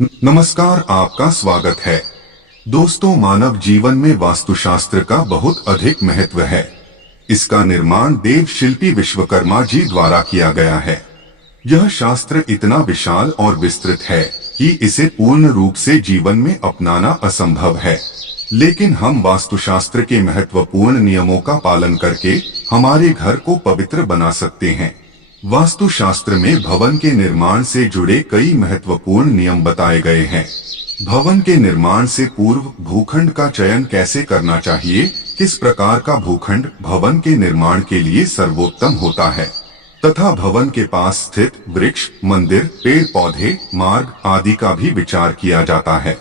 नमस्कार, आपका स्वागत है। दोस्तों, मानव जीवन में वास्तुशास्त्र का बहुत अधिक महत्व है। इसका निर्माण देव शिल्पी विश्वकर्मा जी द्वारा किया गया है। यह शास्त्र इतना विशाल और विस्तृत है कि इसे पूर्ण रूप से जीवन में अपनाना असंभव है, लेकिन हम वास्तुशास्त्र के महत्वपूर्ण नियमों का पालन करके हमारे घर को पवित्र बना सकते हैं। वास्तुशास्त्र में भवन के निर्माण से जुड़े कई महत्वपूर्ण नियम बताए गए हैं। भवन के निर्माण से पूर्व भूखंड का चयन कैसे करना चाहिए, किस प्रकार का भूखंड भवन के निर्माण के लिए सर्वोत्तम होता है, तथा भवन के पास स्थित वृक्ष, मंदिर, पेड़ पौधे, मार्ग आदि का भी विचार किया जाता है।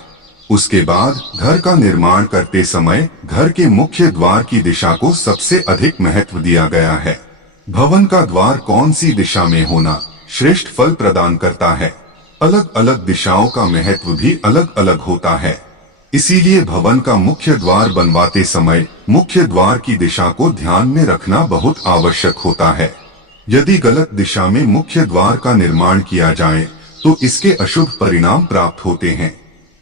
उसके बाद घर का निर्माण करते समय घर के मुख्य द्वार की दिशा को सबसे अधिक महत्व दिया गया है। भवन का द्वार कौन सी दिशा में होना श्रेष्ठ फल प्रदान करता है। अलग अलग दिशाओं का महत्व भी अलग अलग होता है। इसीलिए भवन का मुख्य द्वार बनवाते समय मुख्य द्वार की दिशा को ध्यान में रखना बहुत आवश्यक होता है। यदि गलत दिशा में मुख्य द्वार का निर्माण किया जाए तो इसके अशुभ परिणाम प्राप्त होते हैं।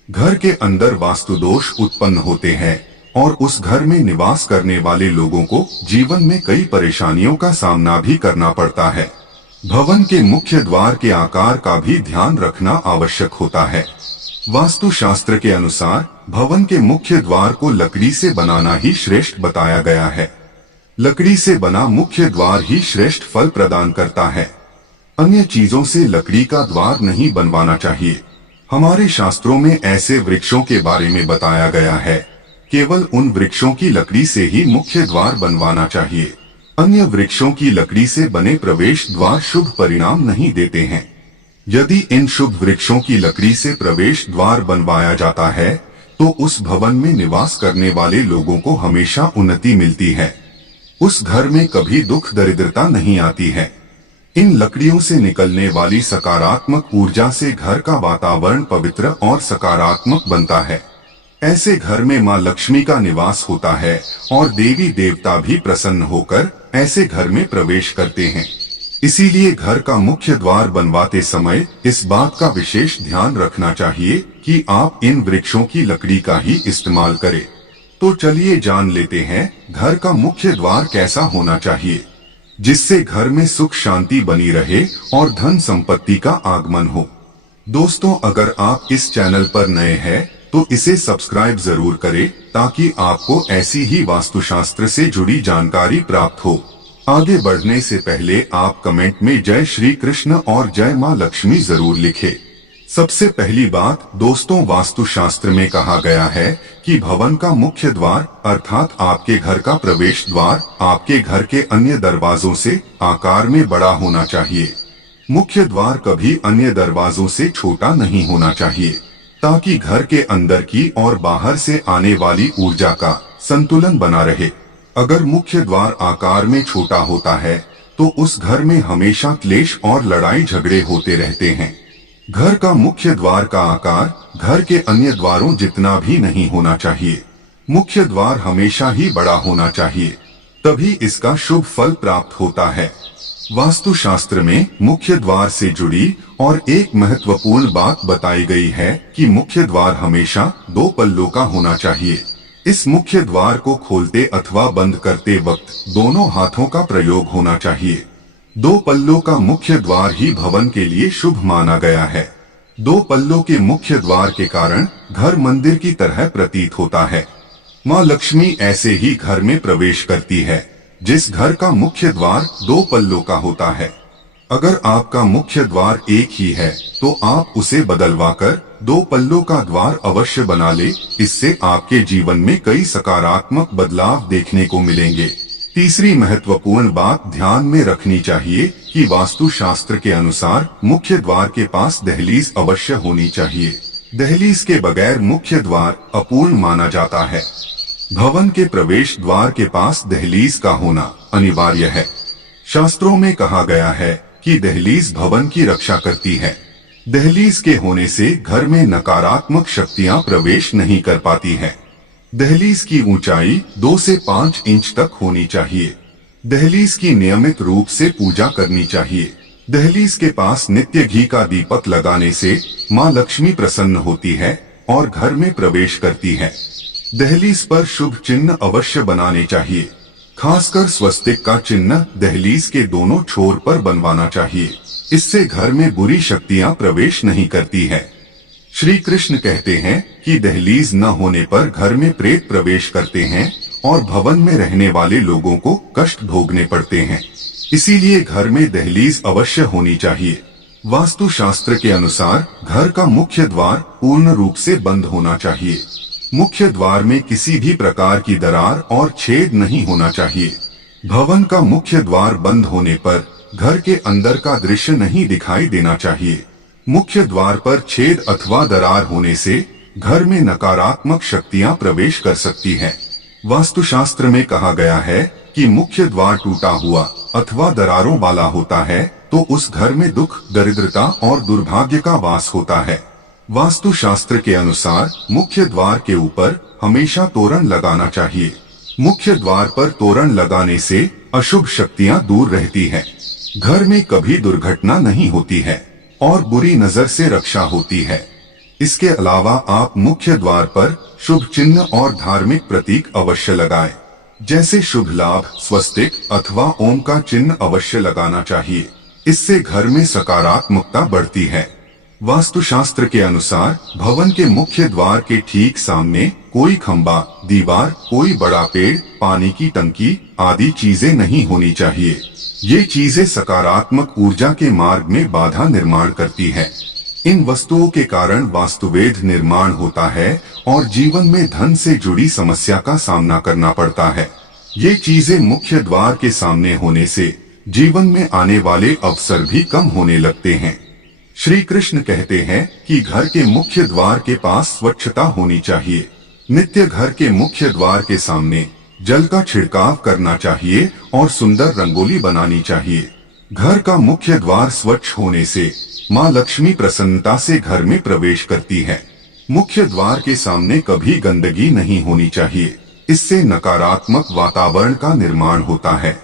घर के अंदर वास्तु दोष उत्पन्न होते हैं और उस घर में निवास करने वाले लोगों को जीवन में कई परेशानियों का सामना भी करना पड़ता है। भवन के मुख्य द्वार के आकार का भी ध्यान रखना आवश्यक होता है। वास्तुशास्त्र के अनुसार भवन के मुख्य द्वार को लकड़ी से बनाना ही श्रेष्ठ बताया गया है। लकड़ी से बना मुख्य द्वार ही श्रेष्ठ फल प्रदान करता है। अन्य चीजों से लकड़ी का द्वार नहीं बनवाना चाहिए। हमारे शास्त्रों में ऐसे वृक्षों के बारे में बताया गया है, केवल उन वृक्षों की लकड़ी से ही मुख्य द्वार बनवाना चाहिए। अन्य वृक्षों की लकड़ी से बने प्रवेश द्वार शुभ परिणाम नहीं देते हैं। यदि इन शुभ वृक्षों की लकड़ी से प्रवेश द्वार बनवाया जाता है तो उस भवन में निवास करने वाले लोगों को हमेशा उन्नति मिलती है। उस घर में कभी दुख दरिद्रता नहीं आती है। इन लकड़ियों से निकलने वाली सकारात्मक ऊर्जा से घर का वातावरण पवित्र और सकारात्मक बनता है। ऐसे घर में मां लक्ष्मी का निवास होता है और देवी देवता भी प्रसन्न होकर ऐसे घर में प्रवेश करते हैं। इसीलिए घर का मुख्य द्वार बनवाते समय इस बात का विशेष ध्यान रखना चाहिए कि आप इन वृक्षों की लकड़ी का ही इस्तेमाल करें। तो चलिए जान लेते हैं घर का मुख्य द्वार कैसा होना चाहिए, जिससे घर में सुख शांति बनी रहे और धन संपत्ति का आगमन हो। दोस्तों, अगर आप इस चैनल पर नए हैं तो इसे सब्सक्राइब जरूर करें ताकि आपको ऐसी ही वास्तुशास्त्र से जुड़ी जानकारी प्राप्त हो। आगे बढ़ने से पहले आप कमेंट में जय श्री कृष्ण और जय मां लक्ष्मी जरूर लिखें। सबसे पहली बात दोस्तों, वास्तुशास्त्र में कहा गया है कि भवन का मुख्य द्वार अर्थात आपके घर का प्रवेश द्वार आपके घर के अन्य दरवाजों से आकार में बड़ा होना चाहिए। मुख्य द्वार कभी अन्य दरवाजों से छोटा नहीं होना चाहिए, ताकि घर के अंदर की और बाहर से आने वाली ऊर्जा का संतुलन बना रहे। अगर मुख्य द्वार आकार में छोटा होता है तो उस घर में हमेशा क्लेश और लड़ाई झगड़े होते रहते हैं। घर का मुख्य द्वार का आकार घर के अन्य द्वारों जितना भी नहीं होना चाहिए। मुख्य द्वार हमेशा ही बड़ा होना चाहिए, तभी इसका शुभ फल प्राप्त होता है। वास्तुशास्त्र में मुख्य द्वार से जुड़ी और एक महत्वपूर्ण बात बताई गई है कि मुख्य द्वार हमेशा 2 पल्लों का होना चाहिए। इस मुख्य द्वार को खोलते अथवा बंद करते वक्त दोनों हाथों का प्रयोग होना चाहिए। 2 पल्लों का मुख्य द्वार ही भवन के लिए शुभ माना गया है। 2 पल्लों के मुख्य द्वार के कारण घर मंदिर की तरह प्रतीत होता है। मां लक्ष्मी ऐसे ही घर में प्रवेश करती है जिस घर का मुख्य द्वार 2 पल्लों का होता है। अगर आपका मुख्य द्वार एक ही है तो आप उसे बदलवाकर 2 पल्लों का द्वार अवश्य बना ले। इससे आपके जीवन में कई सकारात्मक बदलाव देखने को मिलेंगे। तीसरी महत्वपूर्ण बात ध्यान में रखनी चाहिए कि वास्तुशास्त्र के अनुसार मुख्य द्वार के पास दहलीज अवश्य होनी चाहिए। दहलीज के बगैर मुख्य द्वार अपूर्ण माना जाता है। भवन के प्रवेश द्वार के पास दहलीज का होना अनिवार्य है। शास्त्रों में कहा गया है कि दहलीज भवन की रक्षा करती है। दहलीज के होने से घर में नकारात्मक शक्तियां प्रवेश नहीं कर पाती हैं। दहलीज की ऊंचाई 2 से 5 इंच तक होनी चाहिए। दहलीज की नियमित रूप से पूजा करनी चाहिए। दहलीज के पास नित्य घी का दीपक लगाने से माँ लक्ष्मी प्रसन्न होती है और घर में प्रवेश करती है। दहलीज पर शुभ चिन्ह अवश्य बनाने चाहिए। खासकर स्वस्तिक का चिन्ह दहलीज के दोनों छोर पर बनवाना चाहिए। इससे घर में बुरी शक्तियां प्रवेश नहीं करती है। श्री कृष्ण कहते हैं कि दहलीज न होने पर घर में प्रेत प्रवेश करते हैं और भवन में रहने वाले लोगों को कष्ट भोगने पड़ते हैं। इसीलिए घर में दहलीज अवश्य होनी चाहिए। वास्तु शास्त्र के अनुसार घर का मुख्य द्वार पूर्ण रूप से बंद होना चाहिए। मुख्य द्वार में किसी भी प्रकार की दरार और छेद नहीं होना चाहिए। भवन का मुख्य द्वार बंद होने पर घर के अंदर का दृश्य नहीं दिखाई देना चाहिए। मुख्य द्वार पर छेद अथवा दरार होने से घर में नकारात्मक शक्तियां प्रवेश कर सकती हैं। वास्तुशास्त्र में कहा गया है कि मुख्य द्वार टूटा हुआ अथवा दरारों वाला होता है तो उस घर में दुख, दरिद्रता और दुर्भाग्य का वास होता है। वास्तु शास्त्र के अनुसार मुख्य द्वार के ऊपर हमेशा तोरण लगाना चाहिए। मुख्य द्वार पर तोरण लगाने से अशुभ शक्तियां दूर रहती हैं। घर में कभी दुर्घटना नहीं होती है और बुरी नजर से रक्षा होती है। इसके अलावा आप मुख्य द्वार पर शुभ चिन्ह और धार्मिक प्रतीक अवश्य लगाएं। जैसे शुभ लाभ, स्वस्तिक अथवा ओम का चिन्ह अवश्य लगाना चाहिए। इससे घर में सकारात्मकता बढ़ती है। वास्तुशास्त्र के अनुसार भवन के मुख्य द्वार के ठीक सामने कोई खंबा, दीवार, कोई बड़ा पेड़, पानी की टंकी आदि चीजें नहीं होनी चाहिए। ये चीजें सकारात्मक ऊर्जा के मार्ग में बाधा निर्माण करती है। इन वस्तुओं के कारण वास्तुवेद निर्माण होता है और जीवन में धन से जुड़ी समस्या का सामना करना पड़ता है। ये चीजें मुख्य द्वार के सामने होने से जीवन में आने वाले अवसर भी कम होने लगते हैं। श्री कृष्ण कहते हैं कि घर के मुख्य द्वार के पास स्वच्छता होनी चाहिए। नित्य घर के मुख्य द्वार के सामने जल का छिड़काव करना चाहिए और सुंदर रंगोली बनानी चाहिए। घर का मुख्य द्वार स्वच्छ होने से माँ लक्ष्मी प्रसन्नता से घर में प्रवेश करती है। मुख्य द्वार के सामने कभी गंदगी नहीं होनी चाहिए। इससे नकारात्मक वातावरण का निर्माण होता है।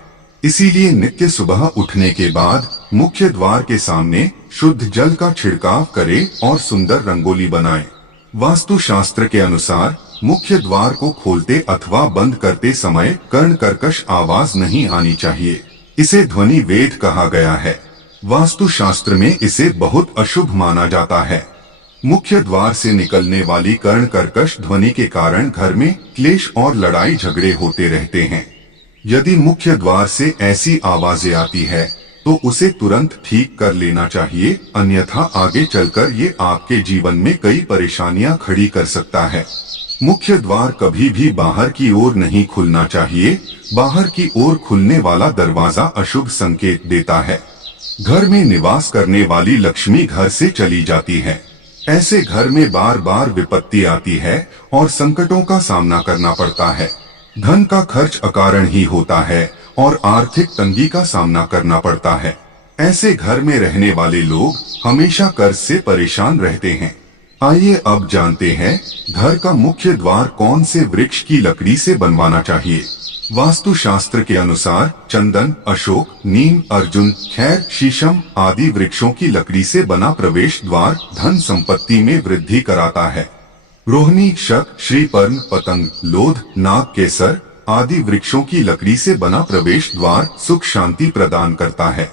इसीलिए नित्य सुबह उठने के बाद मुख्य द्वार के सामने शुद्ध जल का छिड़काव करें और सुंदर रंगोली बनाएं। वास्तु शास्त्र के अनुसार मुख्य द्वार को खोलते अथवा बंद करते समय कर्ण कर्कश आवाज नहीं आनी चाहिए। इसे ध्वनि वेद कहा गया है। वास्तु शास्त्र में इसे बहुत अशुभ माना जाता है। मुख्य द्वार से निकलने वाली कर्ण कर्कश ध्वनि के कारण घर में क्लेश और लड़ाई झगड़े होते रहते हैं। यदि मुख्य द्वार से ऐसी आवाजें आती है तो उसे तुरंत ठीक कर लेना चाहिए, अन्यथा आगे चलकर ये आपके जीवन में कई परेशानियां खड़ी कर सकता है। मुख्य द्वार कभी भी बाहर की ओर नहीं खुलना चाहिए। बाहर की ओर खुलने वाला दरवाजा अशुभ संकेत देता है। घर में निवास करने वाली लक्ष्मी घर से चली जाती है। ऐसे घर में बार बार विपत्ति आती है और संकटों का सामना करना पड़ता है। धन का खर्च अकारण ही होता है और आर्थिक तंगी का सामना करना पड़ता है। ऐसे घर में रहने वाले लोग हमेशा कर्ज से परेशान रहते हैं। आइए अब जानते हैं घर का मुख्य द्वार कौन से वृक्ष की लकड़ी से बनवाना चाहिए। वास्तु शास्त्र के अनुसार चंदन, अशोक, नीम, अर्जुन, खैर, शीशम आदि वृक्षों की लकड़ी से बना प्रवेश द्वार धन संपत्ति में वृद्धि कराता है। रोहिणी, शक, श्रीपर्ण, पतंग, लोध, नाग, केसर आदि वृक्षों की लकड़ी से बना प्रवेश द्वार सुख शांति प्रदान करता है।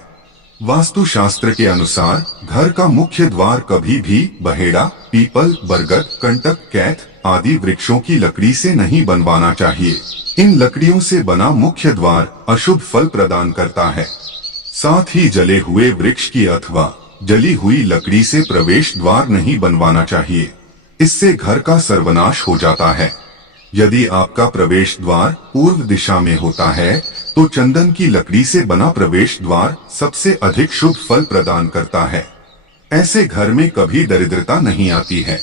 वास्तु शास्त्र के अनुसार घर का मुख्य द्वार कभी भी बहेड़ा, पीपल, बरगद, कंटक, कैथ आदि वृक्षों की लकड़ी से नहीं बनवाना चाहिए। इन लकड़ियों से बना मुख्य द्वार अशुभ फल प्रदान करता है। साथ ही जले हुए वृक्ष की अथवा जली हुई लकड़ी से प्रवेश द्वार नहीं बनवाना चाहिए। इससे घर का सर्वनाश हो जाता है। यदि आपका प्रवेश द्वार पूर्व दिशा में होता है तो चंदन की लकड़ी से बना प्रवेश द्वार सबसे अधिक शुभ फल प्रदान करता है। ऐसे घर में कभी दरिद्रता नहीं आती है।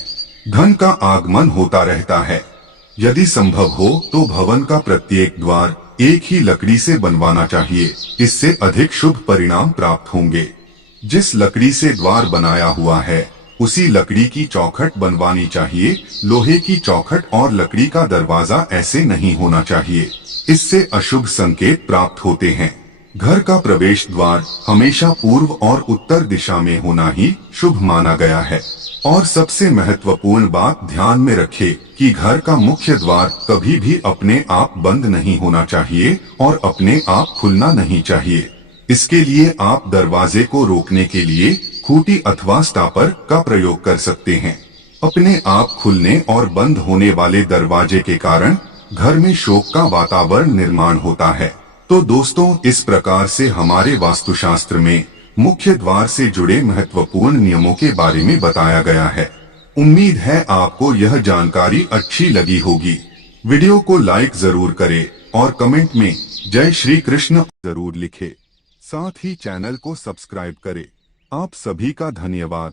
धन का आगमन होता रहता है। यदि संभव हो तो भवन का प्रत्येक द्वार एक ही लकड़ी से बनवाना चाहिए। इससे अधिक शुभ परिणाम प्राप्त होंगे। जिस लकड़ी से द्वार बनाया हुआ है उसी लकड़ी की चौखट बनवानी चाहिए। लोहे की चौखट और लकड़ी का दरवाजा ऐसे नहीं होना चाहिए। इससे अशुभ संकेत प्राप्त होते हैं। घर का प्रवेश द्वार हमेशा पूर्व और उत्तर दिशा में होना ही शुभ माना गया है। और सबसे महत्वपूर्ण बात ध्यान में रखें कि घर का मुख्य द्वार कभी भी अपने आप बंद नहीं होना चाहिए और अपने आप खुलना नहीं चाहिए। इसके लिए आप दरवाजे को रोकने के लिए खूंटी अथवा स्टॉपर का प्रयोग कर सकते हैं। अपने आप खुलने और बंद होने वाले दरवाजे के कारण घर में शोक का वातावरण निर्माण होता है। तो दोस्तों, इस प्रकार से हमारे वास्तुशास्त्र में मुख्य द्वार से जुड़े महत्वपूर्ण नियमों के बारे में बताया गया है। उम्मीद है आपको यह जानकारी अच्छी लगी होगी। वीडियो को लाइक जरूर करें और कमेंट में जय श्री कृष्ण जरूर लिखें। साथ ही चैनल को सब्सक्राइब करें। आप सभी का धन्यवाद।